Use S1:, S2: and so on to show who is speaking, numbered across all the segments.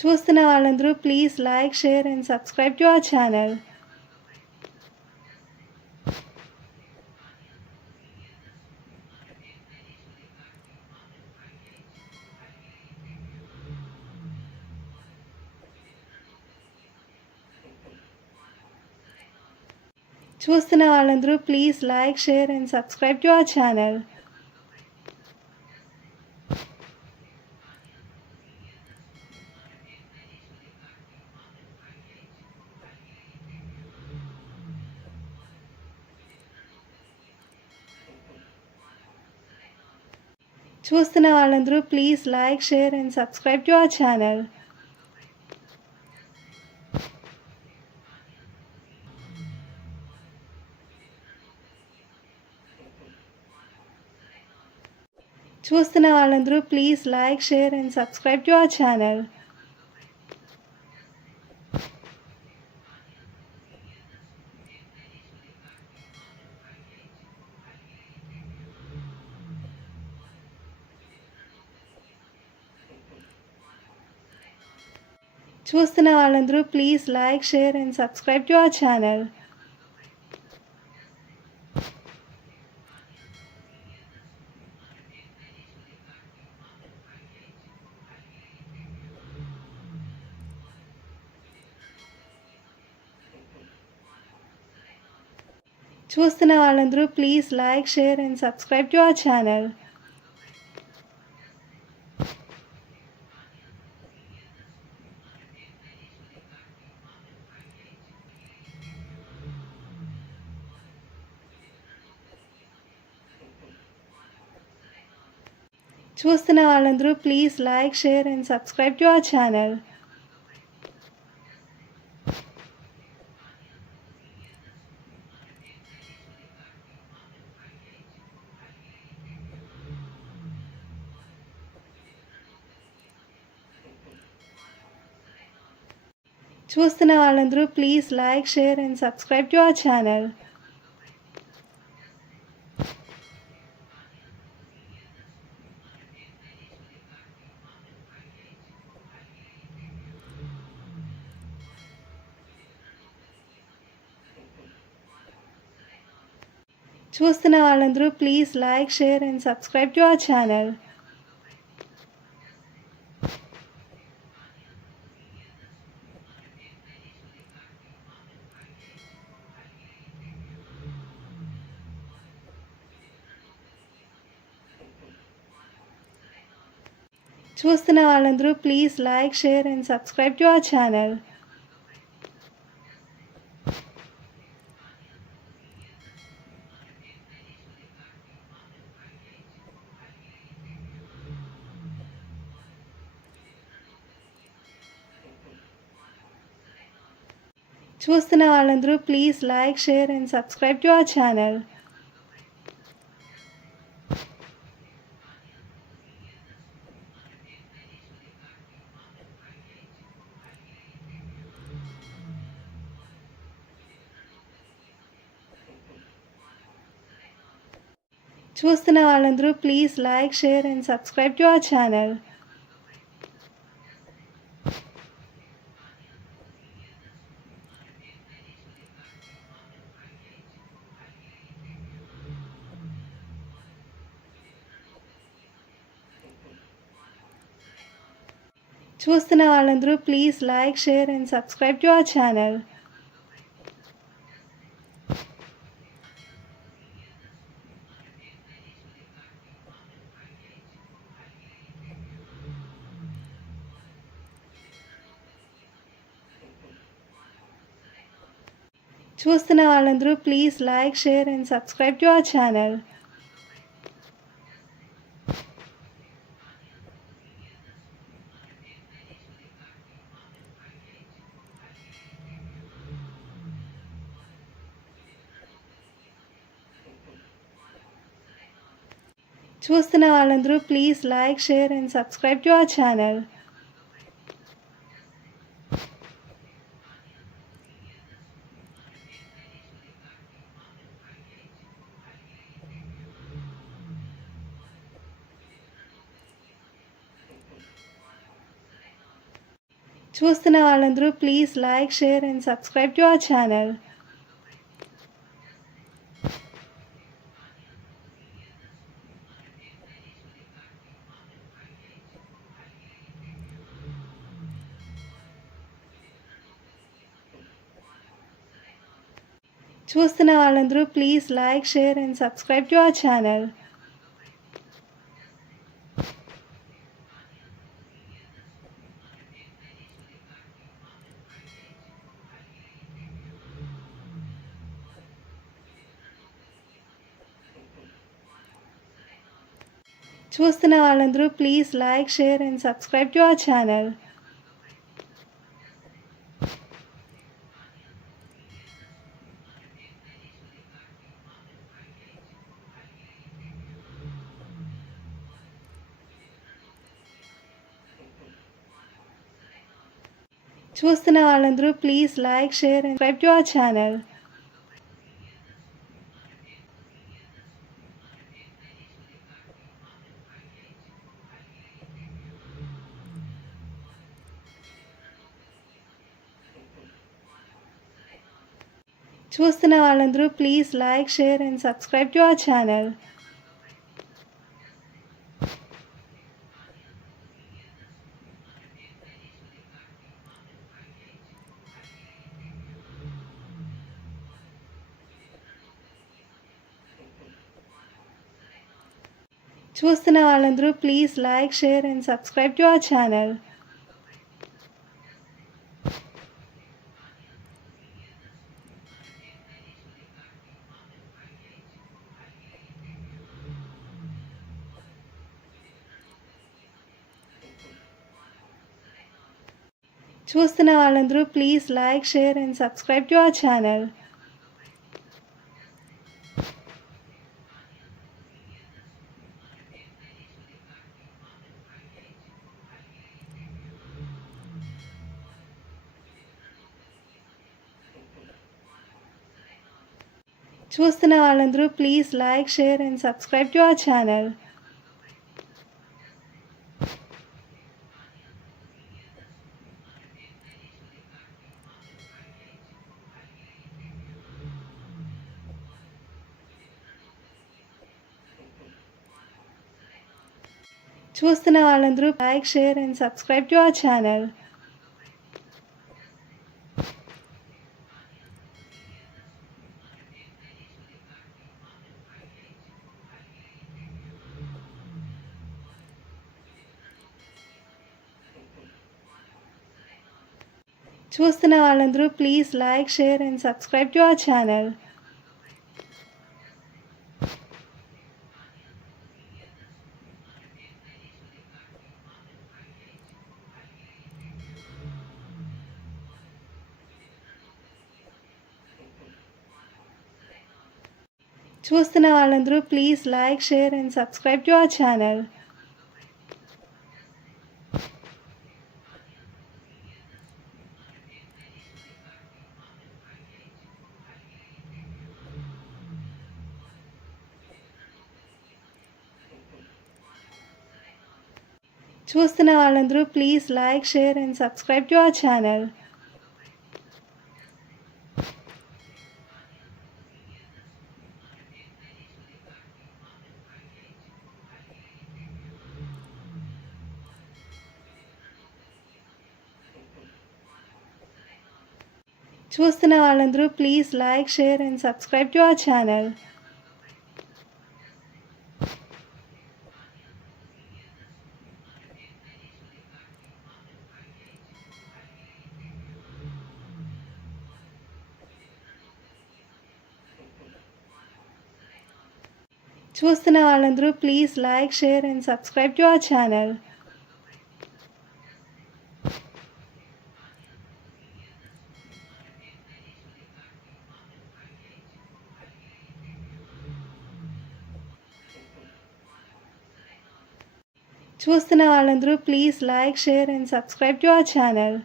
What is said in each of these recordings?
S1: చూస్తున్న వాళ్ళందరూ please like share and subscribe to our channel చూస్తున్న వాళ్ళందరూ please like share and subscribe to our channel చూస్తున్న వాళ్ళందరూ please like share and subscribe to our channel. చూస్తున్న వాళ్ళందరూ please like share and subscribe to our channel. చూస్తున్న వాళ్ళందరూ please like share and subscribe to our channel చూస్తున్న వాళ్ళందరూ please like share and subscribe to our channel చూస్తున్న వాళ్ళందరూ please like share and subscribe to our channel చూస్తున్న వాళ్ళందరూ please like share and subscribe to our channel చూస్తున్న వాళ్ళందరూ please like share and subscribe to our channel చూస్తున్న వాళ్ళందరూ please like share and subscribe to our channel చూస్తున్న వాళ్ళందరూ please like share and subscribe to our channel చూస్తున్న వాళ్ళందరూ please like share and subscribe to our channel చూస్తున్న వాళ్ళందరూ please like share and subscribe to our channel చూస్తున్న వాళ్ళందరూ please like share and subscribe to our channel చూస్తున్న వాళ్ళందరూ please like share and subscribe to our channel చూస్తున్న వాళ్ళందరూ please like share and subscribe to our channel చూస్తున్న వాళ్ళందరూ please like share and subscribe to our channel చూస్తున్న వాళ్ళందరూ please like share and subscribe to our channel చూస్తున్న వాళ్ళందరూ please like share and subscribe to our channel చూస్తున్న వాళ్ళందరూ please like share and subscribe to our channel చూస్తున్న వాళ్ళందరూ please like share and subscribe to our channel చూస్తున్న వాళ్ళందరూ please like share and subscribe to our channel చూస్తున్న వాళ్ళందరూ please like share and subscribe to our channel చూస్తున్న వాళ్ళందరూ like share and subscribe to our channel చూస్తున్న వాళ్ళందరూ please like share and subscribe to our channel చూస్తున్న వాళ్ళందరూ please like share and subscribe to our channel చూస్తున్న వాళ్ళందరూ please like share and subscribe to our channel చూస్తున్న వాళ్ళందరూ please like share and subscribe to our channel చూస్తున్న వాళ్ళందరూ please like share and subscribe to our channel చూస్తున్న వాళ్ళందరూ please like share and subscribe to our channel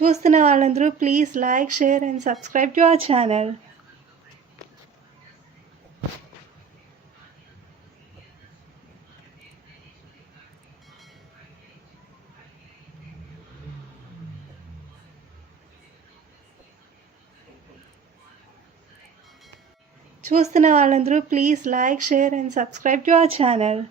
S1: చూస్తున్న వాళ్ళందరూ please like share and subscribe to our channel చూస్తున్న వాళ్ళందరూ please like share and subscribe to our channel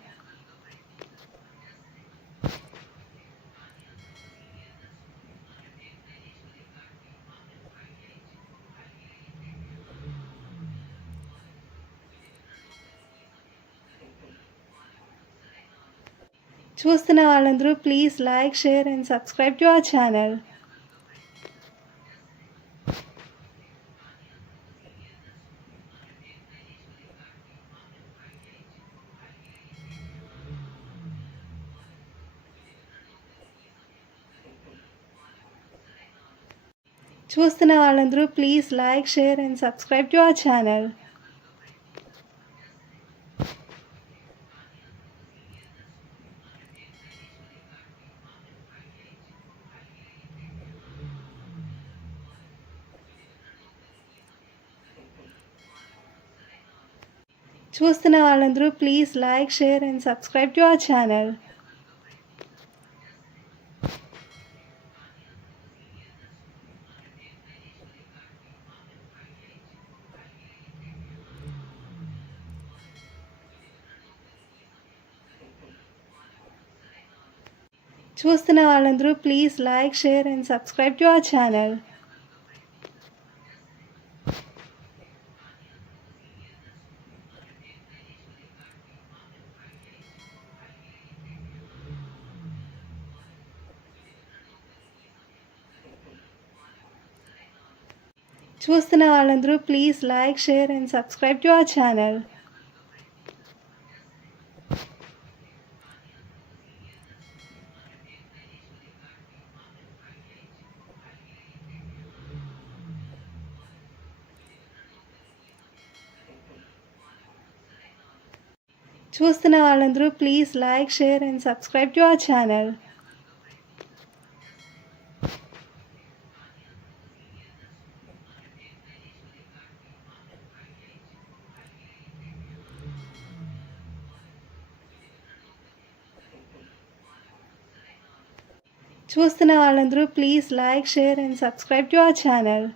S1: చూస్తున్న వాళ్ళందరూ please like share and subscribe to our channel చూస్తున్న వాళ్ళందరూ please like share and subscribe to our channel చూస్తున్న వాళ్ళందరూ please like share and subscribe to our channel చూస్తున్న వాళ్ళందరూ please like share and subscribe to our channel చూస్తున్న వాళ్ళందరూ please like share and subscribe to our channel చూస్తున్న వాళ్ళందరూ please like share and subscribe to our channel చూస్తున్న వాళ్ళందరూ please like share and subscribe to our channel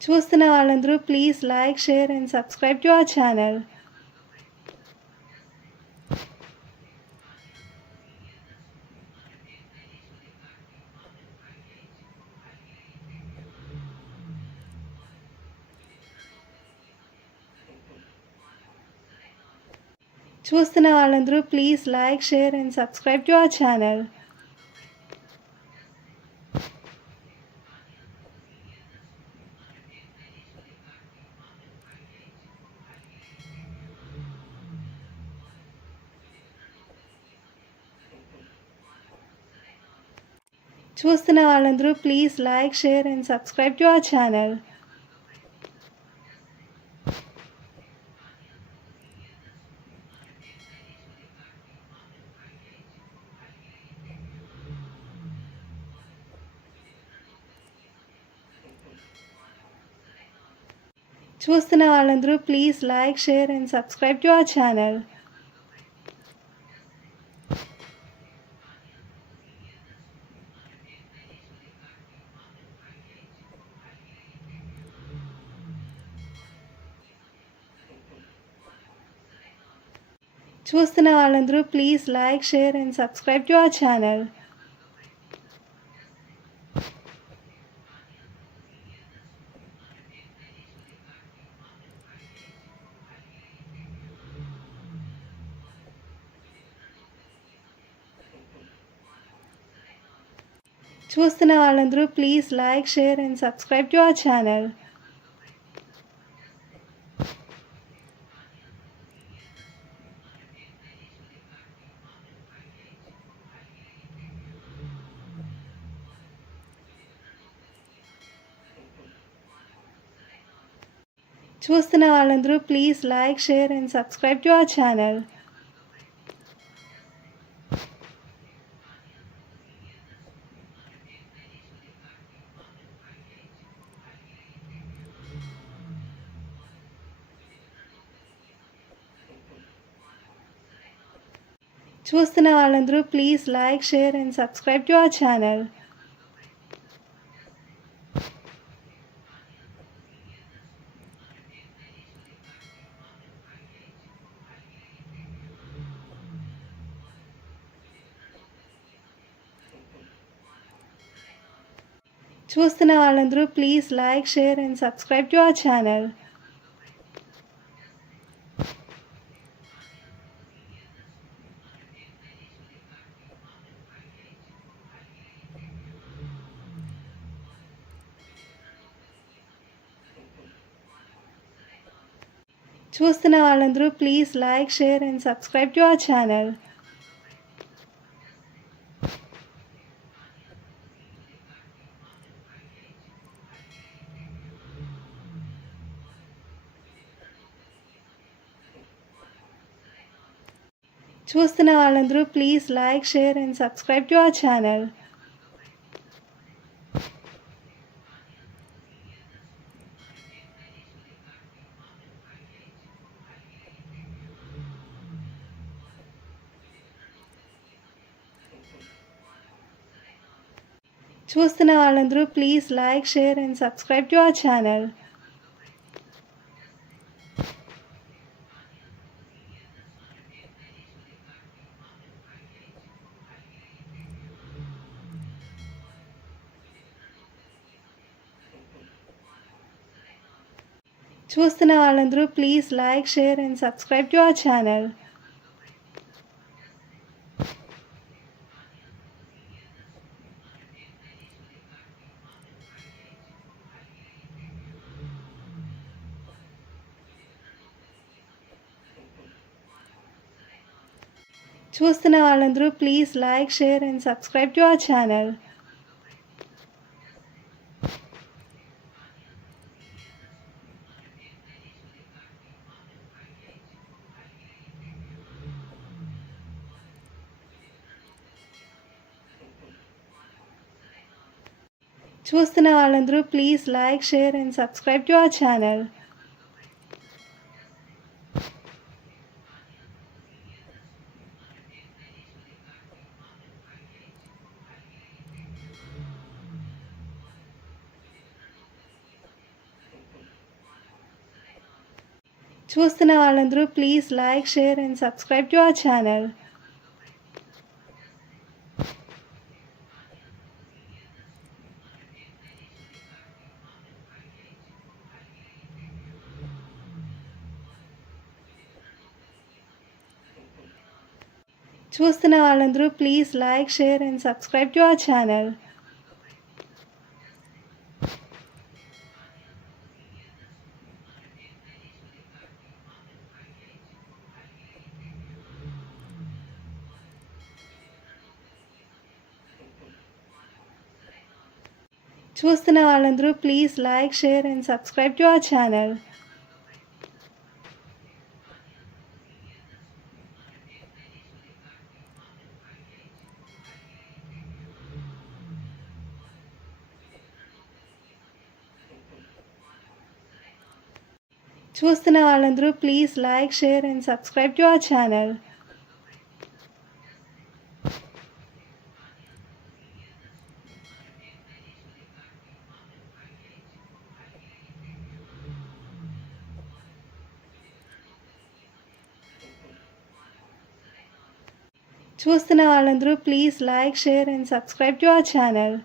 S1: చూస్తున్న వాళ్ళందరూ please like share and subscribe to our channel చూస్తున్న వాళ్ళందరూ please like share and subscribe to our channel చూస్తున్న వాళ్ళందరూ please like share and subscribe to our channel చూస్తున్న వాళ్ళందరూ please like share and subscribe to our channel చూస్తున్న వాళ్ళందరూ please like share and subscribe to our channel చూస్తున్న వాళ్ళందరూ please like share and subscribe to our channel చూస్తున్న వాళ్ళందరూ please like share and subscribe to our channel చూస్తున్న వాళ్ళందరూ please like share and subscribe to our channel చూస్తున్న వాళ్ళందరూ please like share and subscribe to our channel చూస్తున్న వాళ్ళందరూ please like share and subscribe to our channel చూస్తున్న వాళ్ళందరూ please like share and subscribe to our channel చూస్తున్న వాళ్ళందరూ please like share and subscribe to our channel చూస్తున్న వాళ్ళందరూ please like share and subscribe to our channel చూస్తున్న వాళ్ళందరూ please like share and subscribe to hour channel చూస్తున్న వాళ్ళందరూ please like share and subscribe to our channel చూస్తున్న వాళ్ళందరూ please like share and subscribe to our channel చూస్తున్న వాళ్ళందరూ please like share and subscribe to our channel చూస్తున్న వాళ్ళందరూ please like share and subscribe to our channel చూస్తున్న వాళ్ళందరూ please like share and subscribe to our channel చూస్తున్న వాళ్ళందరూ please like share and subscribe to our channel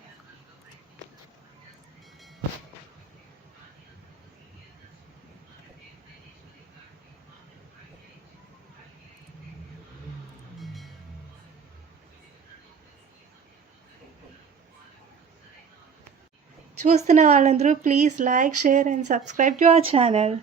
S1: చూస్తున్న వాళ్ళందరూ please like share and subscribe to our channel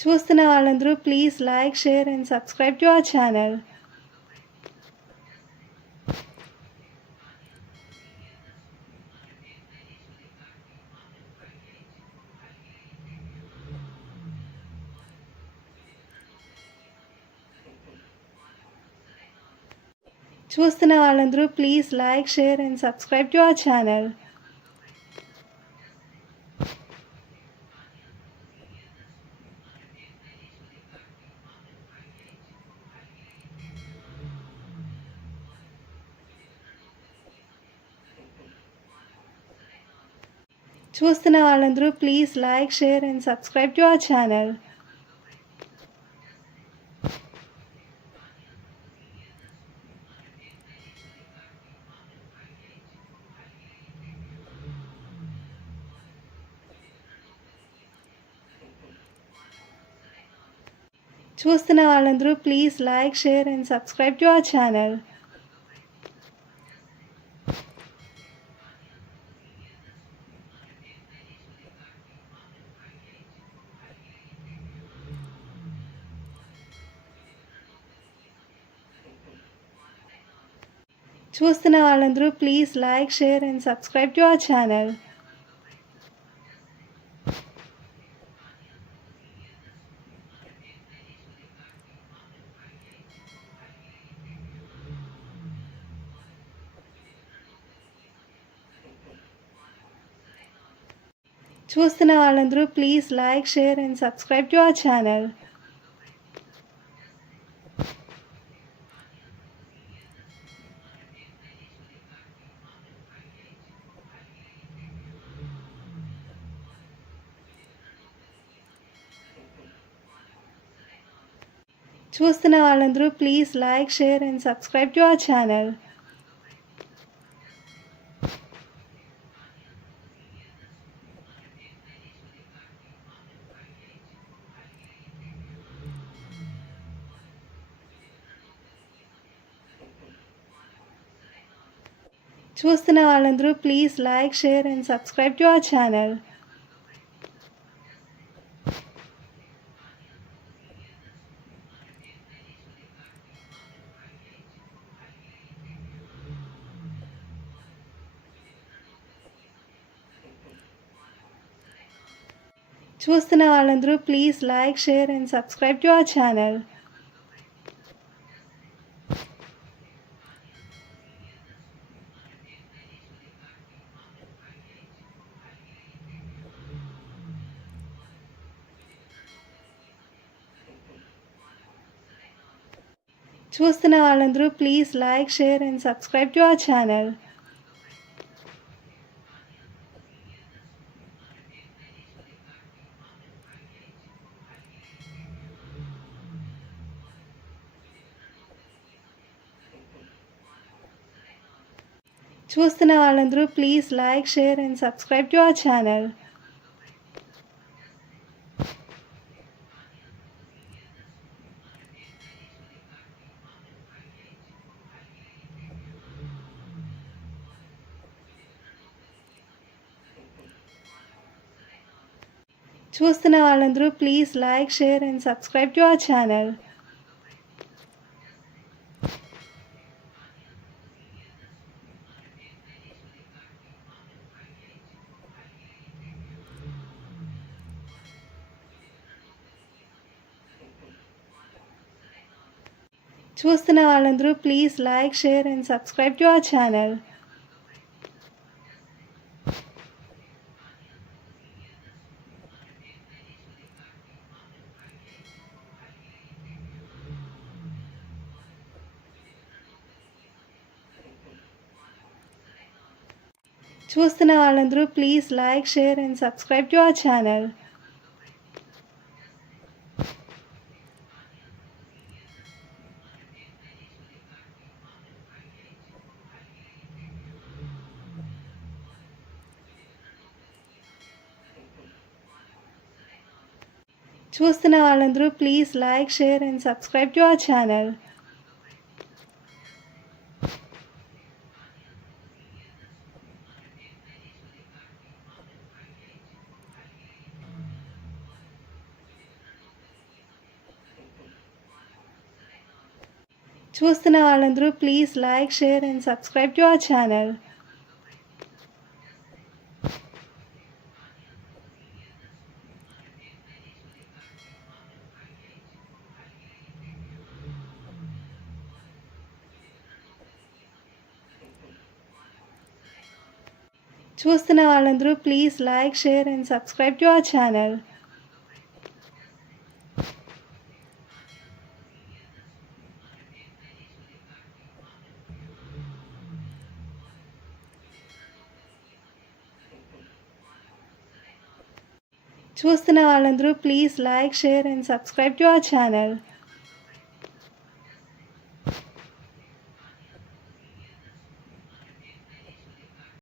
S1: చూస్తున్న వాళ్ళందరూ please like share and subscribe to our channel చూస్తున్న వాళ్ళందరూ please like share and subscribe to our channel చూస్తున్న వాళ్ళందరూ please like share and subscribe to our channel చూస్తున్న వాళ్ళందరూ please like share and subscribe to our channel చూస్తున్న వాళ్ళందరూ please like share and subscribe to hour channel చూస్తున్న వాళ్ళందరూ please like share and subscribe to our channel చూస్తున్న వాళ్ళందరూ please like share and subscribe to our channel చూస్తున్న వాళ్ళందరూ please like share and subscribe to our channel చూస్తున్న వాళ్ళందరూ please like share and subscribe to our channel చూస్తున్న వాళ్ళందరూ please like share and subscribe to our channel చూస్తున్న వాళ్ళందరూ please like share and subscribe to our channel చూస్తున్న వాళ్ళందరూ please like share and subscribe to our channel చూస్తున్న వాళ్ళందరూ please like share and subscribe to our channel చూస్తున్న వాళ్ళందరూ please like share and subscribe to our channel choosthana valandru please like share and subscribe to our channel. Choosthana valandru please like share and subscribe to our channel. చూస్తున్న వాళ్ళందరూ please like share and subscribe to our channel చూస్తున్న వాళ్ళందరూ please like share and subscribe to our channel